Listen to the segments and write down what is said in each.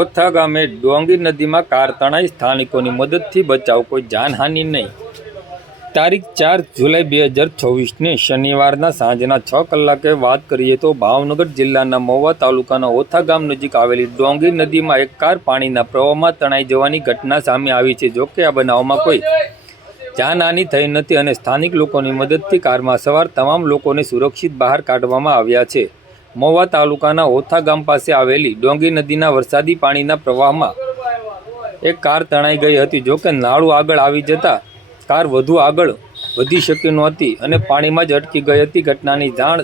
ઓથા ગામે ડોંગી નદીમાં કાર તણાઈ, સ્થાનિકોની મદદથી બચાવ, કોઈ જાનહાનિ નહીં। તારીખ 4 જુલાઈ 2024ને શનિવારના સાંજના 6 કલાકે વાત કરીએ તો ભાવનગર જિલ્લાના મહુવા તાલુકાના ઓથા ગામ નજીક આવેલી ડોંગી નદીમાં એક કાર પાણીના પ્રવાહમાં તણાઈ જવાની ઘટના સામે આવી છે। જોકે આ બનાવમાં કોઈ જાનહાનિ થઈ નથી અને સ્થાનિક લોકોની મદદથી કારમાં સવાર તમામ લોકોને સુરક્ષિત બહાર કાઢવામાં આવ્યા છે। મહુવા તાલુકાના ઓથા ગામ પાસે આવેલી ડોંગી નદીના વરસાદી પાણીના પ્રવાહમાં એક કાર તણાઈ ગઈ હતી। જોકે નાળું આગળ આવી જતા કાર વધુ આગળ વધી શકી નહોતી અને પાણીમાં જ અટકી ગઈ હતી। ઘટનાની જાણ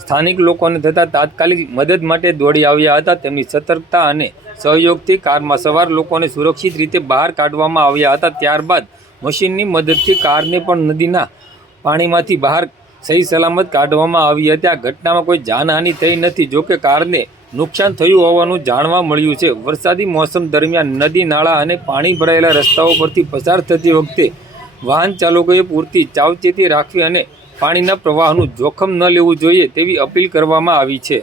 સ્થાનિક લોકોને થતાં તાત્કાલિક મદદ માટે દોડી આવ્યા હતા। તેમની સતર્કતા અને સહયોગથી કારમાં સવાર લોકોને સુરક્ષિત રીતે બહાર કાઢવામાં આવ્યા હતા। ત્યારબાદ મશીનની મદદથી કારને પણ નદીના પાણીમાંથી બહાર સહી સલામત કાઢવામાં આવી હતી। આ ઘટનામાં કોઈ જાનહાનિ થઈ નથી। જોકે કારને નુકસાન થયું હોવાનું જાણવા મળ્યું છે। વરસાદી મોસમ દરમિયાન નદી, નાળા અને પાણી ભરાયેલા રસ્તાઓ પરથી પસાર થતી વખતે વાહન ચાલકોએ પૂરતી સાવચેતી રાખવી અને પાણીના પ્રવાહનું જોખમ ન લેવું જોઈએ તેવી અપીલ કરવામાં આવી છે।